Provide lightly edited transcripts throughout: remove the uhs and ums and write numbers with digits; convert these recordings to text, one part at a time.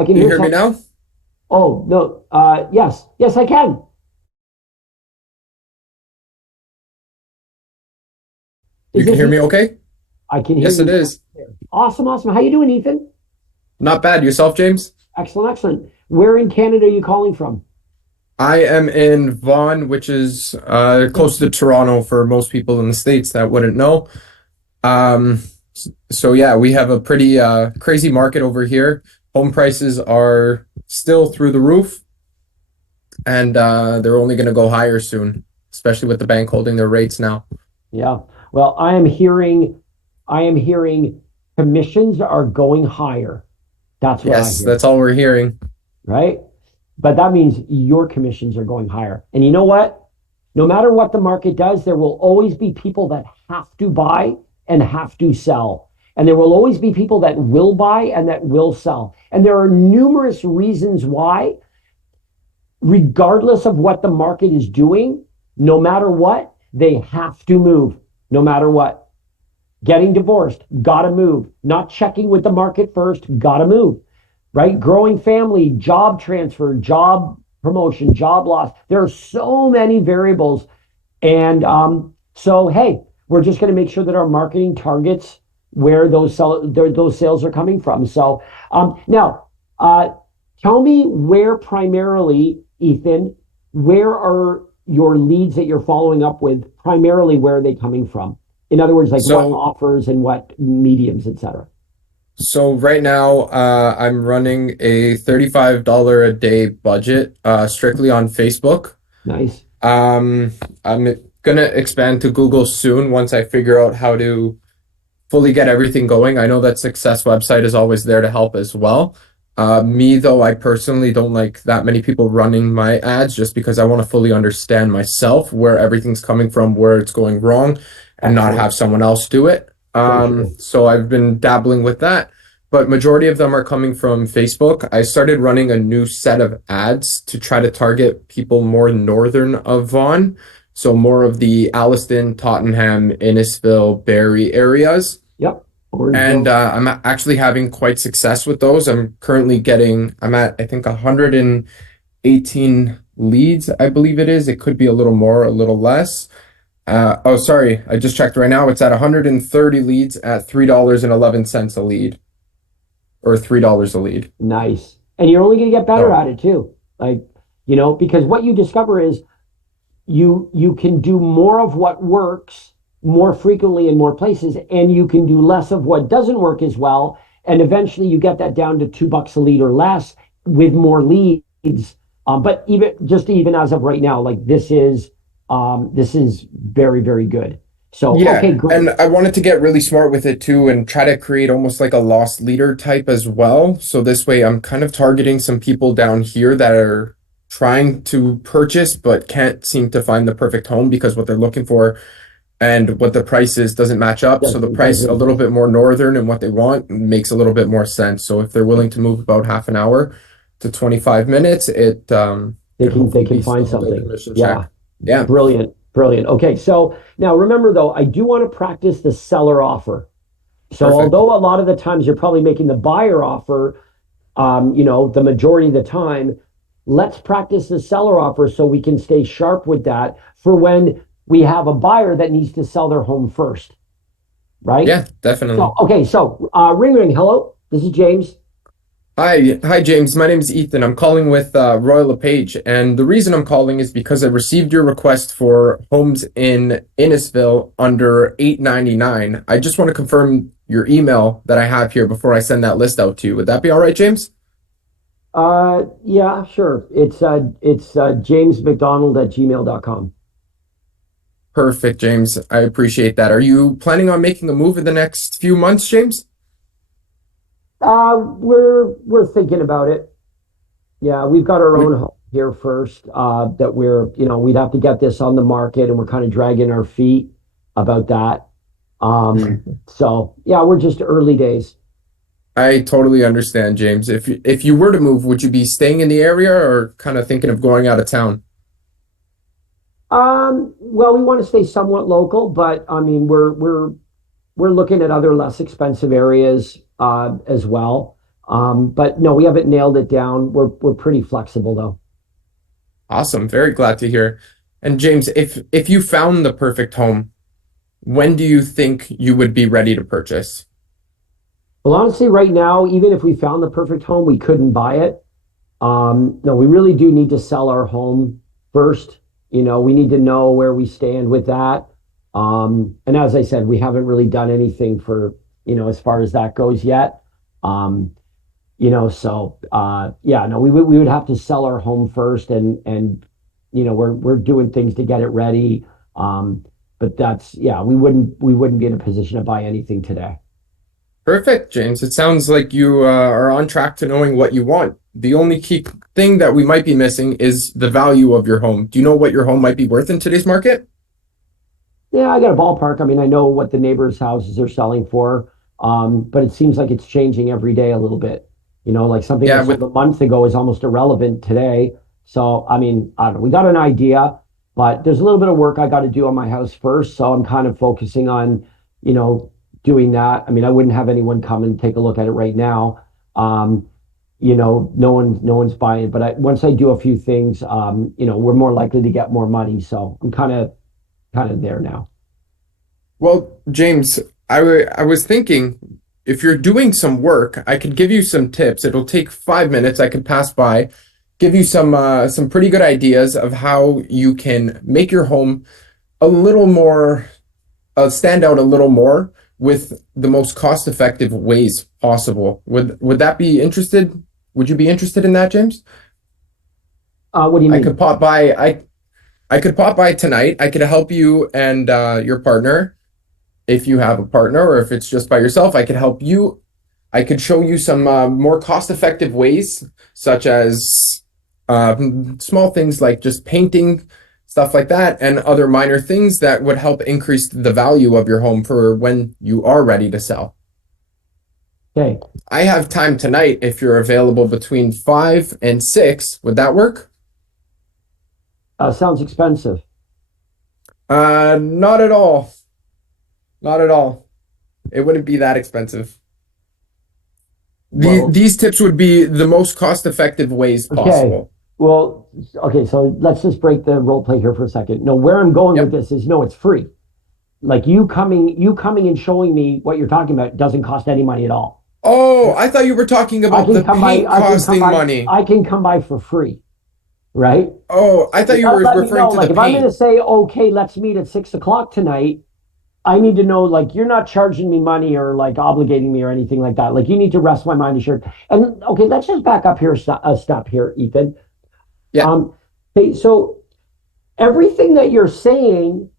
I can Can you hear hear me some. now? Oh, no. Yes. Yes, I can. You Is can this hear me Ethan? okay? I can hear Yes, you it loud is. and clear. Awesome, awesome. How you doing, Ethan? Not bad. Yourself, James? Excellent, excellent. Where in Canada are you calling from? I am in Vaughan, which is close to Toronto for most people in the States that wouldn't know. Um, so yeah, we have a pretty crazy market over here. Home prices are still through the roof, and they're only going to go higher soon, especially with the bank holding their rates now. Yeah. Well, I am hearing commissions are going higher. That's what I Yes, hear, that's all we're hearing. right? But that means your commissions are going higher. And you know what? No matter what the market does, there will always be people that have to buy and have to sell. And there will always be people that will buy and that will sell. And there are numerous reasons why, regardless of what the market is doing, no matter what, they have to move, no matter what. Getting divorced, gotta move. Not checking with the market first, gotta move, right? Growing family, job transfer, job promotion, job loss. There are so many variables. And so, hey, we're just going to make sure that our marketing targets where those sales are coming from. So now, tell me where primarily, Ethan, where are your leads that you're following up with? Primarily, where are they coming from? In other words, like what So offers and what mediums, et cetera. So right now, I'm running a $35 a day budget, strictly on Facebook. Nice. Um, I'm gonna expand to Google soon once I figure out how to fully get everything going. I know that Success Website is always there to help as well. Me though, I personally don't like that many people running my ads just because I want to fully understand myself where everything's coming from, where it's going wrong, and not Excellent. have someone else do it. For sure. So I've been dabbling with that, but majority of them are coming from Facebook. I started running a new set of ads to try to target people more northern of Vaughan, so more of the Alliston, Tottenham, Innisfil, Barrie areas. Yep. And Orangeville. I'm actually having quite success with those. I'm at, I think, 118 leads, I believe it is. It could be a little more, a little less. Oh, sorry. I just checked right now. It's at 130 leads at $3.11 a lead, or $3 a lead. Nice. And you're only going to get better So at it too. Like, because what you discover is you can do more of what works more frequently in more places, and you can do less of what doesn't work as well. And eventually you get that down to $2 a lead or less with more leads. But even as of right now, like this is very, very good. So okay, yeah, great. and I wanted to get really smart with it too and try to create almost like a lost leader type as well. So this way I'm kind of targeting some people down here that are trying to purchase but can't seem to find the perfect home because what they're looking for and what the price is doesn't match up. So the price a little Doesn't bit more northern and what they want makes a little bit more sense. So if they're willing to move about half an hour to 25 minutes, it they could can they hopefully can be find still a good something. commission Yeah. check. Yeah, Brilliant. Brilliant. Okay, so now remember though, I do want to practice the seller offer. So perfect. although a lot of the times you're probably making the buyer offer, the majority of the time, let's practice the seller offer so we can stay sharp with that for when we have a buyer that needs to sell their home first, right? Yeah, So definitely. okay, so ring ring, hello, this is James. Hi, James. My name is Ethan. I'm calling with Royal LePage, and the reason I'm calling is because I received your request for homes in Innisfil under 899. I just want to confirm your email that I have here before I send that list out to you. Would that be all right, James? Yeah, sure. It's James McDonald at gmail.com. Perfect, James. I appreciate that. Are you planning on making a move in the next few months, James? We're thinking about it. Yeah, we've got our Would own home here first. That we'd have to get this on the market, and we're kind of dragging our feet about that. So yeah, we're just early days. I totally understand, James. If you were to move, would you be staying in the area or kind of thinking of going out of town? Well, we want to stay somewhat local, but I mean, we're looking at other less expensive areas as well. But no, we haven't nailed it down. We're pretty flexible though. Awesome. Very glad to hear. And James, if you found the perfect home, when do you think you would be ready to purchase? Well, honestly, right now, even if we found the perfect home, we couldn't buy it. No, we really do need to sell our home first. We need to know where we stand with that. And as I said, we haven't really done anything for, as far as that goes yet. Yeah, no, we would have to sell our home first and we're doing things to get it ready. But that's, yeah, we wouldn't be in a position to buy anything today. Perfect, James. It sounds like you are on track to knowing what you want. The only key thing that we might be missing is the value of your home. Do you know what your home might be worth in today's market? Yeah, I got a ballpark. I mean, I know what the neighbors' houses are selling for, but it seems like it's changing every day a little bit. Like something Yeah, that with sold a month ago is almost irrelevant today. So, I mean, I don't know. We got an idea, but there's a little bit of work I got to do on my house first. So I'm kind of focusing on, you know, doing that. I mean, I wouldn't have anyone come and take a look at it right now. No one's buying it, but once I do a few things, we're more likely to get more money. So I'm kind of there now. Well, James, I was thinking if you're doing some work, I could give you some tips. It'll take 5 minutes. I could pass by, give you some pretty good ideas of how you can make your home a little more stand out a little more with the most cost-effective ways possible. Would that be interested? Would you be interested in that, James? What do you I could mean? pop by. I could pop by tonight. I could help you and your partner if you have a partner, or if it's just by yourself. I could help you. I could show you some more cost-effective ways, such as small things like just painting, stuff like that, and other minor things that would help increase the value of your home for when you are ready to sell. Okay. I have time tonight if you're available between 5 and 6. Would that work? Sounds expensive. Not at all. Not at all. It wouldn't be that expensive. Well, These tips would be the most cost-effective ways okay. possible. Well, okay. So let's just break the role play here for a second. No, where I'm going with Yep. this is no, it's free. Like you coming and showing me what you're talking about doesn't cost any money at all. Oh, I thought you were talking I about can the come by. paint I can come costing by. money. I can come by for free, right? Oh, I thought You you gotta were let me referring know. to Like the if I'm going to paint. say, okay, let's meet at 6 o'clock tonight. I need to know, like, you're not charging me money or like obligating me or anything like that. Like, you need to rest my mind assured. And okay, let's just back up here a step here, Ethan. Yeah. Okay, so everything that you're saying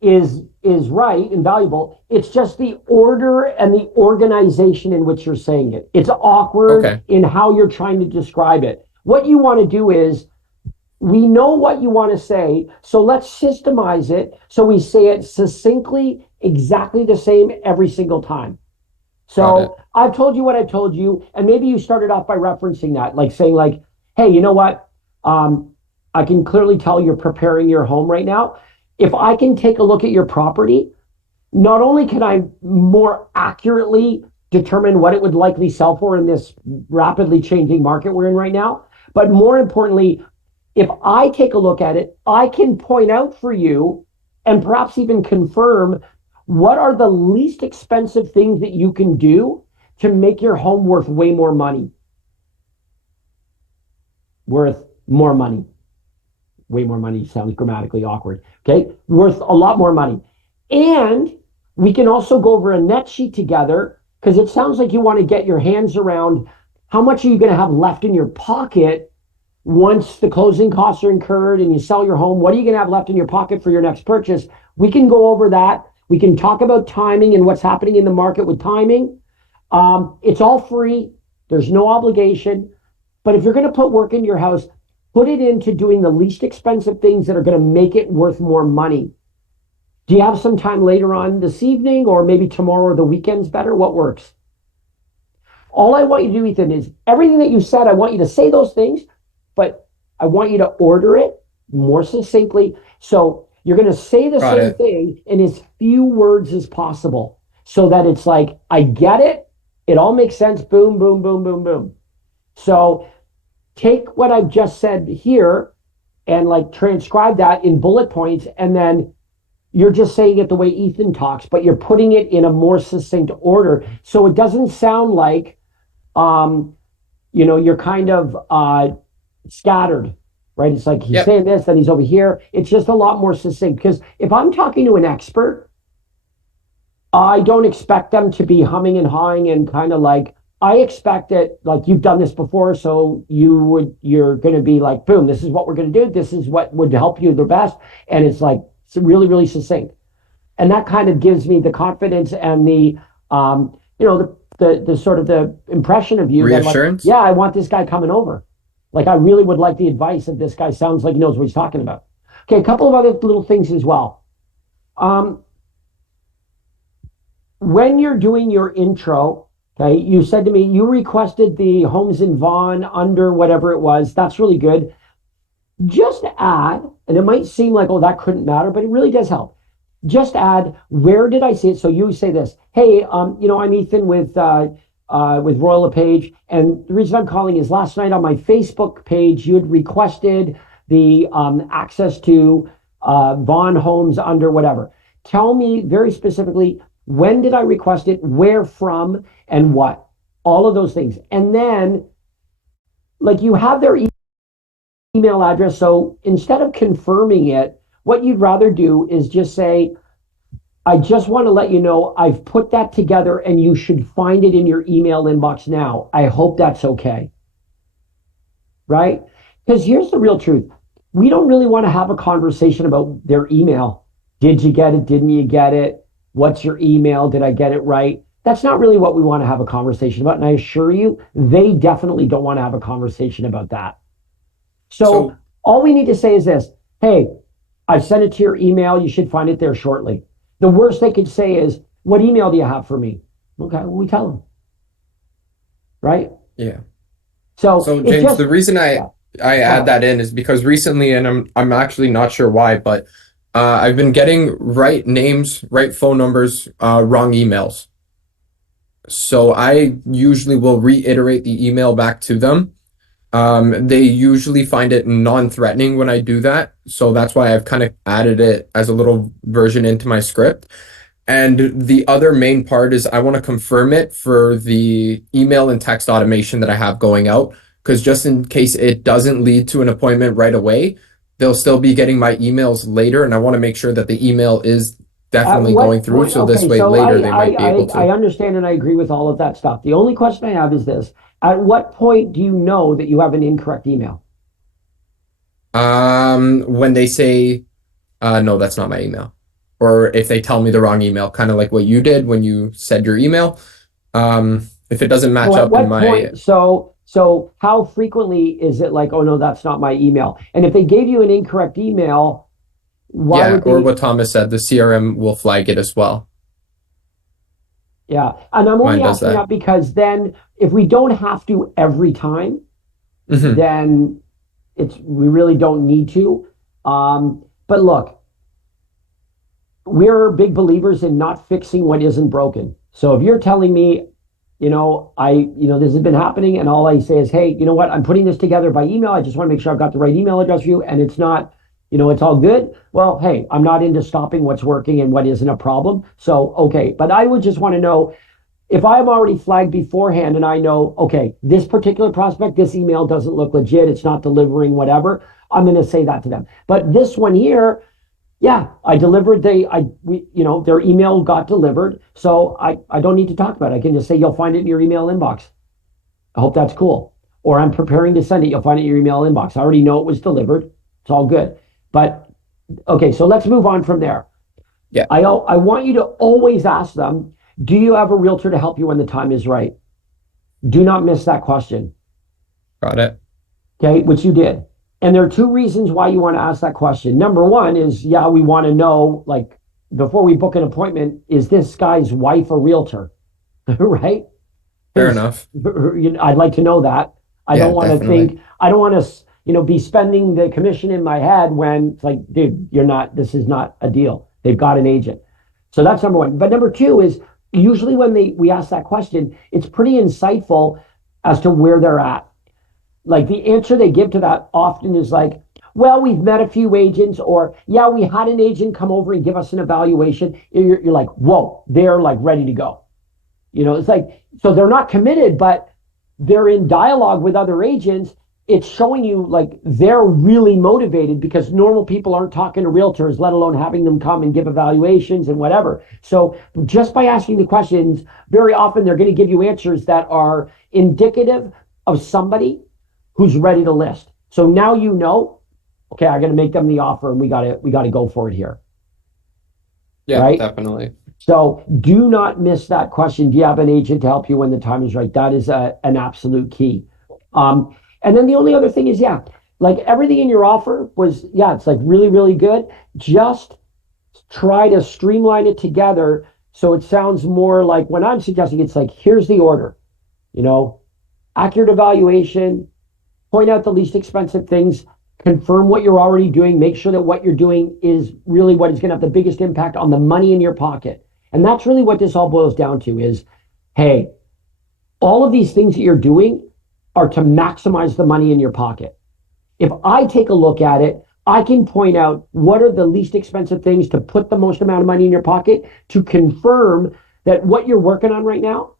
is right and valuable. It's just the order and the organization in which you're saying it. It's awkward Okay. in how you're trying to describe it. What you want to do is we know what you want to say, so let's systemize it so we say it succinctly, exactly the same every single time. Got it. So I've told you what I've told you, and maybe you started off by referencing that, like saying, like, "Hey, you know what? I can clearly tell you're preparing your home right now. If I can take a look at your property, not only can I more accurately determine what it would likely sell for in this rapidly changing market we're in right now, but more importantly, if I take a look at it, I can point out for you and perhaps even confirm what are the least expensive things that you can do to make your home worth way more money. Worth more money. Way more money sounds grammatically awkward. Okay. Worth a lot more money. And we can also go over a net sheet together because it sounds like you want to get your hands around how much are you going to have left in your pocket once the closing costs are incurred and you sell your home. What are you going to have left in your pocket for your next purchase? We can go over that. We can talk about timing and what's happening in the market with timing. It's all free. There's no obligation. But if you're going to put work into your house, put it into doing the least expensive things that are going to make it worth more money. Do you have some time later on this evening or maybe tomorrow or the weekend's better? What works? All I want you to do, Ethan, is everything that you said, I want you to say those things, but I want you to order it more succinctly. So you're going to say the Got same it. thing in as few words as possible so that it's like, I get it. It all makes sense. Boom, boom, boom, boom, boom. So take what I've just said here and like transcribe that in bullet points, and then you're just saying it the way Ethan talks, but you're putting it in a more succinct order. So it doesn't sound like, you're kind of scattered, right? It's like he's Yep. saying this, then he's over here. It's just a lot more succinct. Because if I'm talking to an expert, I don't expect them to be humming and hawing and kind of like, I expect that like you've done this before, so you're going to be like, boom, this is what we're going to do. This is what would help you the best. And it's like, it's really, really succinct. And that kind of gives me the confidence and the, the sort of the impression of you that like, Reassurance. yeah, I want this guy coming over. Like, I really would like the advice of this guy. Sounds like he knows what he's talking about. Okay, a couple of other little things as well. When you're doing your intro, okay, you said to me you requested the homes in Vaughan under whatever it was. That's really good. Just add, and it might seem like, oh, that couldn't matter, but it really does help. Just add, where did I see it? So you say this, hey, I'm Ethan with Royal LePage, and the reason I'm calling is last night on my Facebook page, you had requested the access to Vaughan Homes under whatever. Tell me very specifically, when did I request it, where from, and what? All of those things. And then, like, you have their email address. So instead of confirming it, what you'd rather do is just say, I just want to let you know I've put that together and you should find it in your email inbox now. I hope that's okay. Right? Because here's the real truth. We don't really want to have a conversation about their email. Did you get it? Didn't you get it? What's your email? Did I get it right? That's not really what we want to have a conversation about. And I assure you, they definitely don't want to have a conversation about that. So all we need to say is this, hey, I've sent it to your email. You should find it there shortly. The worst they could say is, what email do you have for me? Okay, well, we tell them. Right? Yeah. So James, the reason I add that in is because recently, and I'm actually not sure why, but I've been getting right names, right phone numbers, wrong emails. So I usually will reiterate the email back to them. They usually find it non-threatening when I do that. So that's why I've kind of added it as a little version into my script. And the other main part is I want to confirm it for the email and text automation that I have going out. Because just in case it doesn't lead to an appointment right away, they'll still be getting my emails later. And I want to make sure that the email is definitely going through. So this way later they might be able to. I understand and I agree with all of that stuff. The only question I have is this. At what point do you know that you have an incorrect email? When they say, no, that's not my email. Or if they tell me the wrong email, kind of like what you did when you said your email. If it doesn't match up in my... Point, so how frequently is it like, oh, no, that's not my email? And if they gave you an incorrect email, why would they... or what Thomas said, the CRM will flag it as well. Yeah, and I'm only asking that because then if we don't have to every time, then we really don't need to. But look, we're big believers in not fixing what isn't broken. So if you're telling me, this has been happening, and all I say is, hey, you know what? I'm putting this together by email. I just want to make sure I've got the right email address for you, and it's not, it's all good. Well, hey, I'm not into stopping what's working and what isn't a problem. So, okay. But I would just want to know if I'm already flagged beforehand and I know, okay, this particular prospect, this email doesn't look legit. It's not delivering whatever. I'm going to say that to them. But this one here, yeah, I delivered. Their email got delivered. So I don't need to talk about it. I can just say, you'll find it in your email inbox. I hope that's cool. Or I'm preparing to send it. You'll find it in your email inbox. I already know it was delivered. It's all good. But okay, so let's move on from there. Yeah. I want you to always ask them, do you have a realtor to help you when the time is right? Do not miss that question. Got it. Okay, which you did. And there are two reasons why you want to ask that question. Number one is, we want to know, like, before we book an appointment, is this guy's wife a realtor? Right? Fair enough. I'd like to know that. I don't want definitely. to think, I don't want to, be spending the commission in my head when it's like, dude, this is not a deal. They've got an agent. So that's number one. But number two is, usually when we ask that question, it's pretty insightful as to where they're at. Like the answer they give to that often is like, well, we've met a few agents, or yeah, we had an agent come over and give us an evaluation. You're like, whoa, they're like ready to go. It's like, so they're not committed, but they're in dialogue with other agents. It's showing you like they're really motivated, because normal people aren't talking to realtors, let alone having them come and give evaluations and whatever. So just by asking the questions, very often they're going to give you answers that are indicative of somebody who's ready to list. So now okay, I got to make them the offer, and we got to go for it here. Yeah, right? definitely. So do not miss that question. Do you have an agent to help you when the time is right? That is an absolute key. And then the only other thing is, like everything in your offer was, it's like really, really good. Just try to streamline it together so it sounds more like, when I'm suggesting, it's like, here's the order, accurate evaluation, point out the least expensive things, confirm what you're already doing, make sure that what you're doing is really what is going to have the biggest impact on the money in your pocket. And that's really what this all boils down to is, hey, all of these things that you're doing are to maximize the money in your pocket. If I take a look at it, I can point out what are the least expensive things to put the most amount of money in your pocket, to confirm that what you're working on right now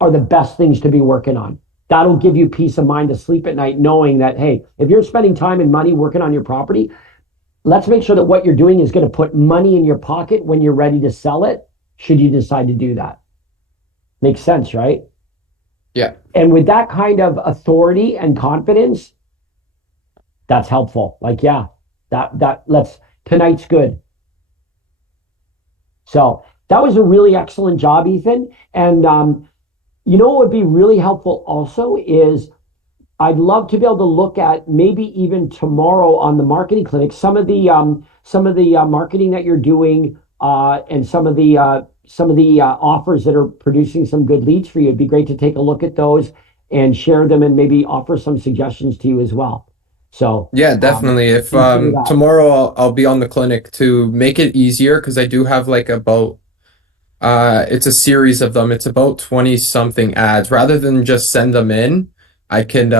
are the best things to be working on. That'll give you peace of mind to sleep at night, knowing that, hey, if you're spending time and money working on your property, let's make sure that what you're doing is going to put money in your pocket when you're ready to sell it, should you decide to do that. Makes sense, right? Yeah. And with that kind of authority and confidence, that's helpful. Like, tonight's good. So that was a really excellent job, Ethan. And what would be really helpful also is, I'd love to be able to look at maybe even tomorrow on the marketing clinic, some of the marketing that you're doing, and some of the offers that are producing some good leads for you. It'd be great to take a look at those and share them, and maybe offer some suggestions to you as well. So yeah, definitely. If tomorrow I'll be on the clinic to make it easier, because I do have like about it's a series of them. It's about 20 something ads. Rather than just send them in, I can,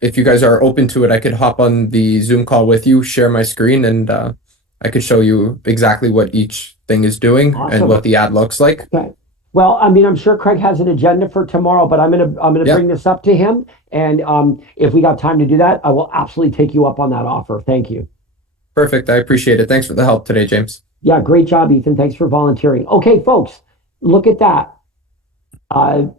if you guys are open to it, I could hop on the Zoom call with you, share my screen, and I could show you exactly what each thing is doing. Awesome. And what the ad looks like. Okay. Well, I mean, I'm sure Craig has an agenda for tomorrow, but I'm gonna bring this up to him, and if we got time to do that, I will absolutely take you up on that offer. Thank you. Perfect. I appreciate it. Thanks for the help today, James. Yeah, great job, Ethan. Thanks for volunteering. Okay, folks, look at that. I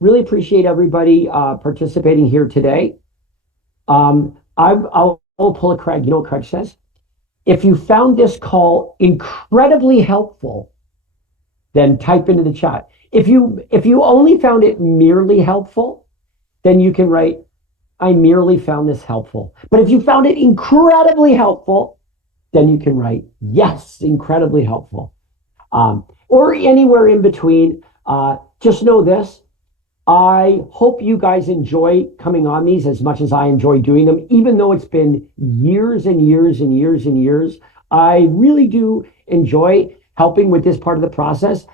really appreciate everybody participating here today. I'll pull a Craig. You know what Craig says? If you found this call incredibly helpful, then type into the chat. If you only found it merely helpful, then you can write, I merely found this helpful. But if you found it incredibly helpful, then you can write, yes, incredibly helpful. Or anywhere in between. Just know this. I hope you guys enjoy coming on these as much as I enjoy doing them, even though it's been years and years and years and years. I really do enjoy helping with this part of the process,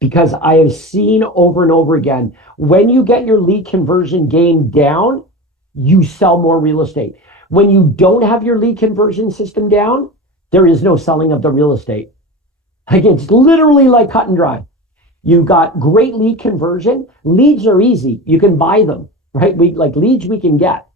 because I have seen over and over again, when you get your lead conversion game down, you sell more real estate. When you don't have your lead conversion system down, there is no selling of the real estate. Like, it's literally like cut and dry. You got great lead conversion. Leads are easy. You can buy them, right? Leads we can get.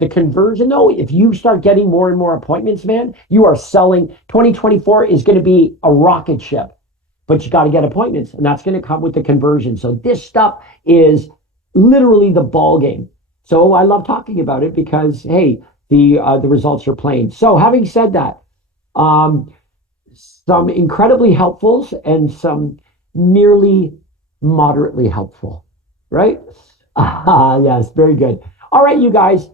The conversion, though, if you start getting more and more appointments, man, you are selling. 2024 is going to be a rocket ship, but you got to get appointments, and that's going to come with the conversion. So this stuff is literally the ball game. So I love talking about it because, hey, the results are plain. So having said that, some incredibly helpfuls and some merely moderately helpful, right? Yes, very good. All right, you guys.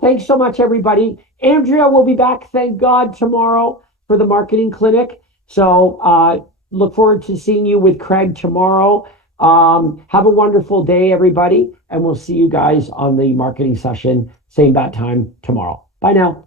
Thanks so much, everybody. Andrea will be back, thank God, tomorrow for the marketing clinic. So look forward to seeing you with Craig tomorrow. Have a wonderful day, everybody, and we'll see you guys on the marketing session, same bat time tomorrow. Bye now.